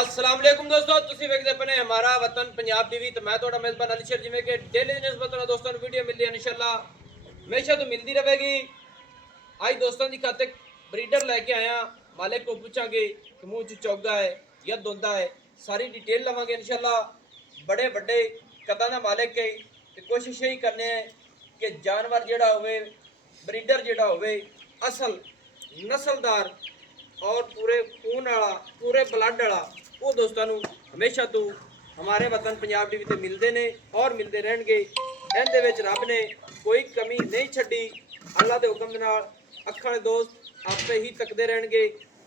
अस्सलाम वालेकुम दोस्तों, ਤੁਸੀਂ ਵੇਖਦੇ ਪਏ ਹਮਾਰਾ ਵਤਨ ਪੰਜਾਬ ਟੀਵੀ ਤੇ ਮੈਂ ਤੁਹਾਡਾ ਮੇਜ਼ਬਾਨ ਅਲੀ ਸ਼ੇਰ। ਜਿਵੇਂ ਕਿ ਡੇਲੀ ਦੀ ਨਿਸਬਤ ਨਾਲ ਦੋਸਤਾਂ ਨੂੰ ਵੀਡੀਓ ਮਿਲਦੀ ਹੈ ਇਨਸ਼ਾਅੱਲਾ ਹਮੇਸ਼ਾ ਤੋਂ ਮਿਲਦੀ ਰਹੇਗੀ। ਅੱਜ ਦੋਸਤਾਂ ਦੀ ਖਾਤਰ ਬਰੀਡਰ ਲੈ ਕੇ ਆਇਆ। ਮਾलिक को पूछांगे कि मुंह च चौगा है या दोंदा है, सारी डिटेल लवांगे इनशाअल्ला। बड़े बड़े कदा का मालिक है तो कोशिश यही करने हैं कि जानवर जेड़ा होवे, ब्रीडर जेड़ा होवे असल नस्लदार और पूरे खून वाला पूरे ब्लड वाला वो दोस्तों हमेशा तो हमारे वतन पंजाब टीवी ते मिलते हैं और मिलते रहेंगे। इहदे विच रब ने कोई कमी नहीं छड्डी। अल्लाह के हुक्म दे नाल अखां दे दोस्त आपे ही तकते रहेंगे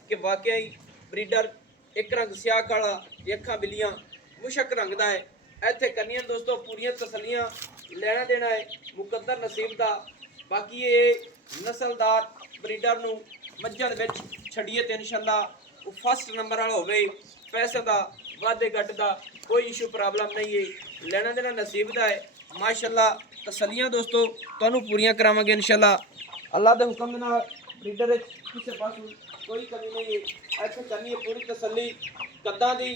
कि वाकई ब्रीडर एक रंग स्याह काला अखां बिलियां मुशक रंग दा है। इत्थे करनियां दोस्तों पूरियां तसलियां, लेना देना है मुकद्दर नसीब दा। बाकी ये नस्लदार ब्रीडर नूं मज्जां दे विच छड्डिए ते इंशाअल्लाह वो फस्ट नंबर वाला होवे। पैसे का वादे घट का कोई इशू प्रॉब्लम नहीं है, लेना देना नसीब दा है माशाअल्लाह। तसलियां दोस्तों तुहानूं पूरियां करावांगे इंशाअल्लाह। अल्लाह दे हुक्म दे नाल ब्रीडर किसी पास कोई कमी नहीं है। ऐसे करनी है पूरी तसली कदा दी।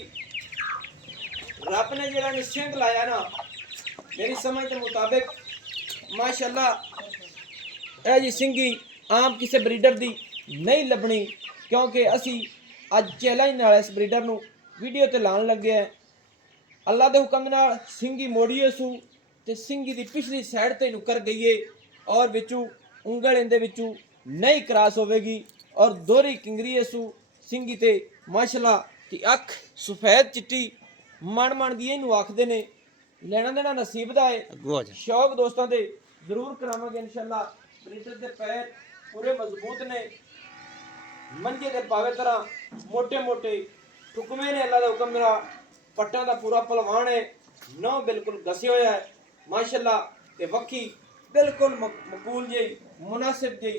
रब ने जेड़ा निश्चिंत लाया ना, मेरी समझ के मुताबिक माशाअल्लाह जी सिंगी आम किसी ब्रीडर दी नहीं लभनी, क्योंकि असी अज चैलेंज नाल इस ब्रीडर नूं वीडियो ते लाण लगे हैं। अल्लाह दे हुक्म नाल सिंगी मोड़ीए सू ते सिंगी दी पिछली साइड ते नुकर गई है और विचू उंगल इंदे विचू नहीं क्रॉस होवेगी और दोहरी किंगरी सू सिंगी ते माशाअल्लाह दी अख सफेद चिट्टी मन मन दी इहनूं आखदे ने। लेना देना नसीब दा है। शौक दोस्तों दे जरूर करावांगे इंशाअल्लाह। ब्रीडर दे पैर पूरे मजबूत ने, मंजे दे पावे तरह मोटे मोटे ठुकमे ने। अल्लाह दे हुक्म दे नाल पट्टां दा पूरा पहलवान है। नौ बिल्कुल घसे होया है माशाअल्लाह ते वक्खी बिल्कुल मकूल जी मुनासिब जी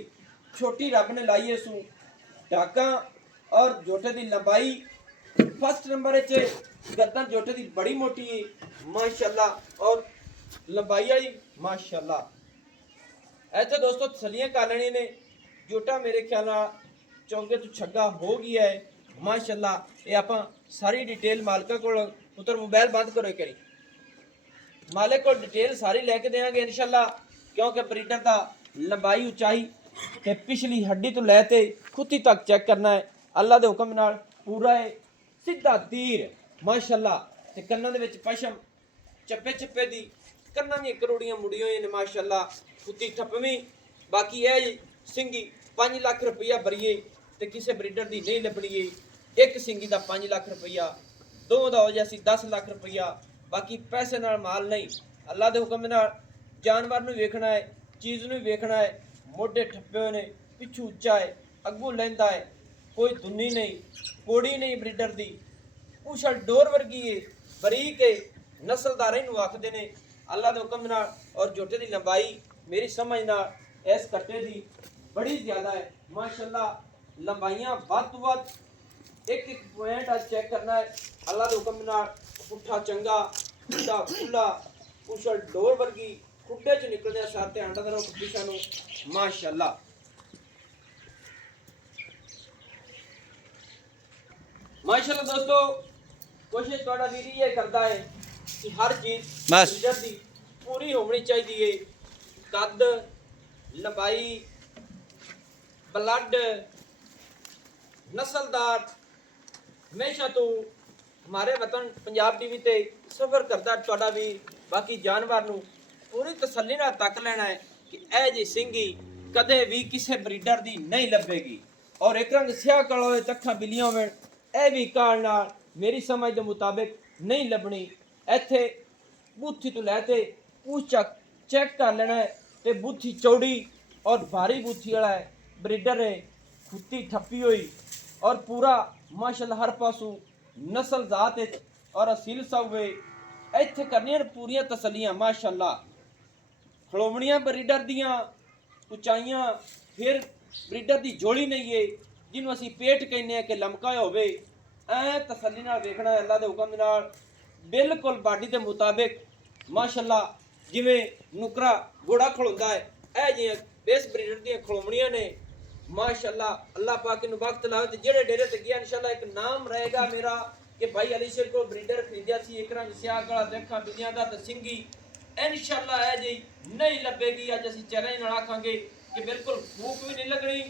छोटी रब ने लाई है सू। टाका और जोटे की लंबाई फस्ट नंबर गर्दन जोटे की बड़ी मोटी है माशाअल्लाह और लंबाई वाली माशाअल्लाह। ऐसे दोस्तों तसलियां कर लेनी ने। जोटा मेरे ख्याल चौके तो छग्गा हो गया है माशाअल्लाह। ये आप सारी डिटेल मालिका को पुत्र मोबाइल बंद करो करी मालिक को डिटेल सारी लैके देंगे इंशाअल्लाह। क्योंकि ब्रीडर का लंबाई उचाई ते पिछली हड्डी तो लैते खुत्ती तक चेक करना है। अल्लाह के हुक्म नाल पूरा है सीधा तीर माशाअल्लाह। ते कन्नां दे विच पशम चप्पे चप्पे दी कन्नां दी करोड़ियां मुड़ियां होई ने माशाअल्लाह। खुत्ती ठप्पवीं बाकी है सिंगी 5 लाख रुपया भरीए ते किसी ब्रीडर दी नहीं लभनी है। एक सिंगी दा 5 लाख रुपया, दो दा हो जासी 10 लाख रुपया। बाकी पैसे नाल माल नहीं। अल्लाह के हुक्म नाल जानवर नूं वेखना है, चीज़ नूं वेखना है। मोढे ठप्पे हुए ने, पिछू उच्चा है, अगू लैंदा है, कोई धुन्नी नहीं, कोड़ी नहीं ब्रीडर दी। पूछल डोर वर्गी है, बरीक है, नस्लदार नूं आखदे ने अल्लाह के हुक्म नाल। और जोटे की लंबाई मेरी समझ नाल इस कट्टे की बड़ी ज़्यादा है माशाअल्लाह। लंबाइयां वध तो वध एक एक पॉइंट आज चेक करना है अल्लाह के हुक्म नाल। पुट्ठा चंगा खुला खुला पूछल डोर वर्गी खुड्डे च निकलदे सार ते आंडा दे रहो पिछा नूं माशाअल्लाह। माशाअल्लाह दोस्तों कोशिश थोड़ा वीर ये करता है कि हर चीज ब्रीडर दी पूरी होनी चाहिए। कद, लंबाई, ब्लड, नस्लदार हमेशा तो हमारे वतन पंजाब टीवी ते सफर करता थोड़ा भी। बाकी जानवर नूं पूरी तसल्ली नाल तक लेना है कि यह जी सिंगी कदे भी किसी ब्रीडर दी नहीं लभेगी। और एक रंग स्याह काला होए तखा बिलियां होवे यह भी काल नाल मेरी समझ के मुताबिक नहीं लभनी। इत्थे बूथी तो लैते पूछ चेक कर लेना है ते बूथी चौड़ी और भारी बूथी वाला है ब्रीडर है। खुत्ती ठप्पी हुई और पूरा माशाअल्लाह हर पासों नस्ल जात और असील सब वे। इत्थे करनियां पूरियां तसलियां माशाअल्लाह। खलोवणियां ब्रीडर दियां उचाइयां, फिर ब्रीडर दी जोड़ी नहीं है जिन्हों असी पेट कहने कि लमका होवे। ऐ तसल्ली नाल वेखना अल्लाह दे हुक्म नाल बिल्कुल बाडी दे मुताबिक माशाअल्लाह। जिवें नुकरा घोड़ा खड़ोंदा है ऐ जियां इस ब्रीडर दियां खलोवणियां ने माशाअल्लाह। अल्लाह पाक नु वक्त लावे ते जेड़े डेरे ते गया इंशाअल्लाह एक नाम रहेगा मेरा ਕਿ ਭਾਈ ਅਲੀ ਸ਼ੇਰ ਕੋ ਬਰੀਡਰ ਖਰੀਦਿਆ ਸੀ ਇੱਕ ਰੰਗ ਸਿਆਹ ਕਾਲਾ ਦੇਖਾਂ ਬਿੱਲੀਆਂ ਦਾ ਤੇ ਸਿੰਗੀ ਇਨਸ਼ਾਅੱਲਾ ਹੈ ਜੀ ਨਹੀਂ ਲੱਭੇਗੀ। ਅੱਜ ਅਸੀਂ ਚੈਲੰਜ ਨਾਲ ਆਖਾਂਗੇ ਕਿ ਬਿਲਕੁਲ ਭੂਖ ਵੀ ਨਹੀਂ ਲੱਗਣੀ।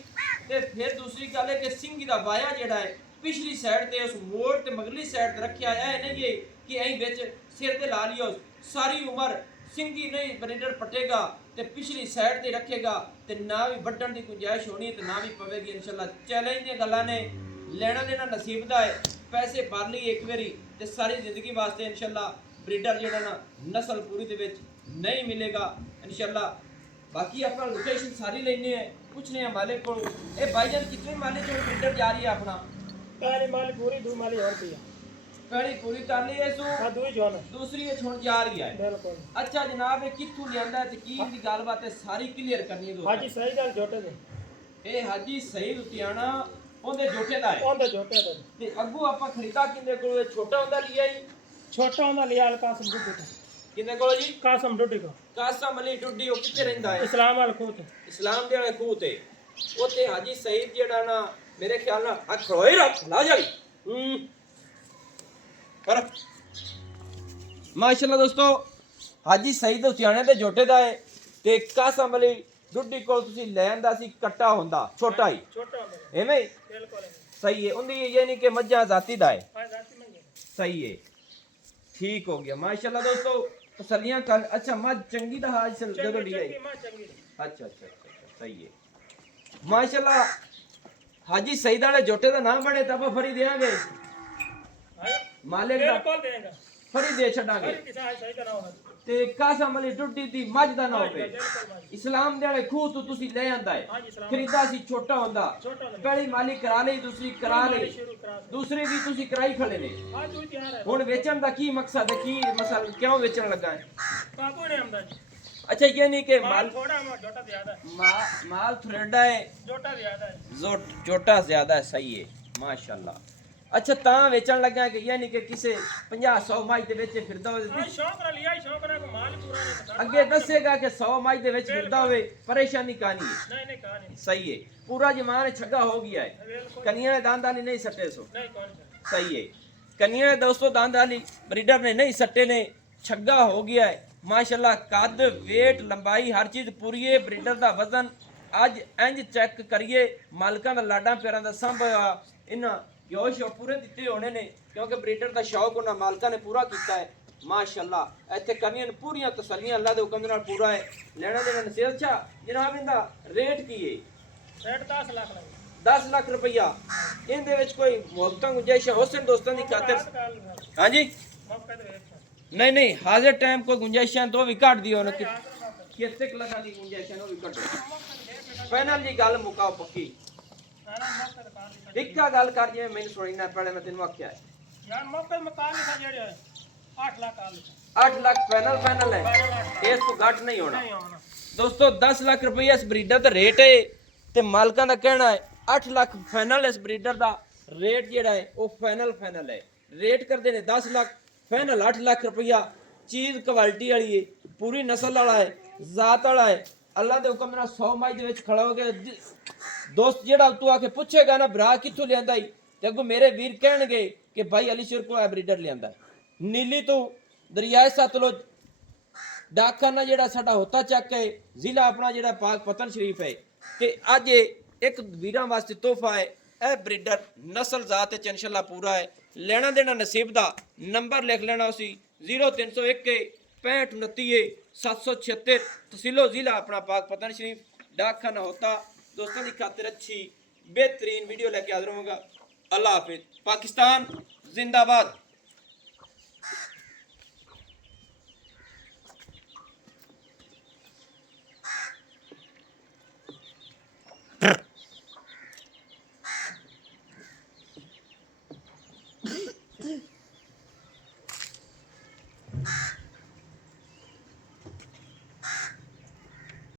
ਤੇ ਫਿਰ ਦੂਸਰੀ ਗੱਲ ਹੈ ਕਿ ਸਿੰਗੀ ਦਾ ਵਾਇਆ ਜਿਹੜਾ ਹੈ ਪਿਛਲੀ ਸਾਈਡ ਤੇ ਉਸ ਮੋੜ ਤੇ ਮਗਲੀ ਸਾਈਡ ਤੇ ਰੱਖਿਆ ਹੈ ਨਹੀਂ ਇਹ ਕਿ ਐਂ ਵਿੱਚ ਸਿਰ ਤੇ ਲਾ ਲਿਓ ਸਾਰੀ ਉਮਰ ਸਿੰਗੀ ਨਹੀਂ ਬਰੀਡਰ ਪਟੇਗਾ ਤੇ ਪਿਛਲੀ ਸਾਈਡ ਤੇ ਰੱਖੇਗਾ ਤੇ ਨਾ ਵੀ ਵੱਢਣ ਦੀ ਗੁੰਜਾਇਸ਼ ਹੋਣੀ ਤੇ ਨਾ ਵੀ ਪਵੇਗੀ ਇਨਸ਼ਾਅੱਲਾ। ਚੈਲੰਜ ਦੀਆਂ ਗੱਲਾਂ ਨੇ ਲੈਣਾ ਦੇਣਾ ਨਸੀਬ ਦਾ ਹੈ। ਪੈਸੇ ਭਰ ਲਈ ਇੱਕ ਵਾਰੀ ਤੇ ਸਾਰੀ ਜ਼ਿੰਦਗੀ ਵਾਸਤੇ ਇਨਸ਼ਾਅੱਲਾ ਬਰੀਡਰ ਜਿਹੜਾ ਨਾ ਨਸਲ ਪੂਰੀ ਦੇ ਵਿੱਚ ਨਹੀਂ ਮਿਲੇਗਾ ਇਨਸ਼ਾਅੱਲਾ। बाकी अपना लोकेशन सारी लेनी है पूछने हैं मालिक को ए भाईजान कितने मालिक जो बरीडर जा रही है अपना पहली माली पूरी दो माली और पिया पहली पूरी कर ली है सो हां दो जोन दूसरी ये छोड़ जा रही है बिल्कुल। अच्छा जनाब ये कित्थों लियांदा है ते की दी गलबात है सारी क्लियर करनी है दोस्तों। हाजी सही गल जोटे दे ए हाजी सईद उतियाना ओंदे जोटे दा है ओंदे जोटे दे ते अग्गू आपा खरीदा किंदे कोल छोटा हुंदा लिया ही छोटा हुंदा लिया कासम डुड्डी का किंदे कोल जी कासम डुड्डी का कासम अली डुड्डी ओ किथे रहंदा है इस्लाम वाल खूत इस्लाम दे वाले खूह ते ओते हाजी सईद जेड़ा ना मेरे ख्याल ना आ खड़ोई रख ला जाई कर माशाल्लाह दोस्तों हाजी सईद उतियाने दे जोटे दा है ते कासम अली डुड्डी कोल तुसी लैंदा सी कट्टा हुंदा छोटा ही छोटा हुंदा एवें बिल्कुल सही है उंदी ये नहीं कि मज्जा जाती दा है हां जाती नहीं सही है ठीक हो गया माशाल्लाह दोस्तों तसलियां कर। अच्छा मज चंगी दा हाज से जदों लिया अच्छा अच्छा अच्छा सही है माशाल्लाह। हाजी सईद वाले जोटे दा नाम बने तब फरी देंगे मालिक दा बिल्कुल देगा फरी दे छड़ांगे किसा सही का नाम ते कासम अली डुड्डी दी मज दा नाम पे इस्लाम दे वाले खूह तो तुसी ले आंदा है खरीदा सी छोटा हुंदा पहली मालिक करा ले दूसरी करा ले दूसरी भी तुसी कराई खड़े ने हां तू तैयार है हुन बेचण दा की मकसद है की मसल क्यों बेचण लगा है काको ने हमदा अच्छा ये नहीं कि माल थोड़ा जोटा ज्यादा है माल थोड़ा है जोटा ज्यादा है जोटा ज्यादा है सही है माशाल्लाह। अच्छा ता बेचण लगा कि ये नहीं कि किसे 50-100 माई दे विच फिरदा होवे हां शौक रा लिया शौक रा को माल पूरा नहीं अगे दसेगा कि 100 माई दे विच फिरदा होवे परेशानी कहानी है नहीं कहानी सही है पूरा जमान छगा हो गया है कनिया ने दांदाली नहीं सटे सो नहीं कौन सही है कनिया ने दोस्तों दांदाली ब्रीडर ने नहीं सटे ने छगा हो गया है माशाल्लाह। कद वेट लंबाई हर चीज पूरी है ब्रीडर दा वजन अज इंज चेक करिए मालकां दा लाडां प्यारां दा संभा इन्हां योश पूरे दिते होने ने क्योंकि ब्रीडर दा शौक उन्हां मालकां ने पूरा कीता है माशाल्लाह। इत्थे कनियां पूरियां तसल्लियां अल्लाह दे हुक्म नाल पूरा है लेना देना नसीब। अच्छा जनाब इंदा रेट की है रेट 10 लाख लगे 10 लाख रुपया इनदे विच कोई मोहब्बतां गुंजाइश होसन दोस्तां दी खातिर हां जी मौके ते नहीं नहीं हाजिर टाइम कोई गुंजाइशां तो भी काट दियो ना कितने लगा दी गुंजाइशां नो भी काटो फाइनल जी गल मुकाओ पक्की इक्का गल कर जिवें मैनूं सुनी ना पहले मैं तैनूं आख्या है यार मौके मकान लिखा जेड़े 8 लाख आ लिखा 8 लाख फाइनल है इस तो घट नहीं होना नहीं होना दोस्तों 10 लाख रुपया इस ब्रीडर दा रेट है ते मालकां दा कहना है 8 लाख फाइनल इस ब्रीडर दा रेट जेड़ा है वो फाइनल है रेट करदे ने 10 लाख फाइनल 8 लाख रुपया चीज क्वालिटी वाली है पूरी नस्ल वाला है जात वाला है अल्लाह दे हुक्म नाल 100 माई दे विच खड़ा हो गया दोस्त जेड़ा तू आके पूछेगा ना भरा कित्थों लियांदा ही ते अगो मेरे वीर कहणगे कि भाई अली शेर को ब्रीडर लियांदा नीली तो दरियाए सतलुज डाकखाना जेड़ा साडा होता चक है जिला अपना जेड़ा पाक पतन शरीफ है ते अज एक वीरां वास्ते तोहफा है ए ब्रीडर नस्ल जात है इंशाअल्लाह पूरा है लेना देना नसीब दा नंबर लिख लेना उसी 0301 6529 776 तहसीलो जिला अपना पाक पतन शरीफ डाकखाना होता दोस्तों की खातिर अच्छी बेहतरीन वीडियो लेके हाजिर होगा। अल्लाह हाफिज पाकिस्तान जिंदाबाद।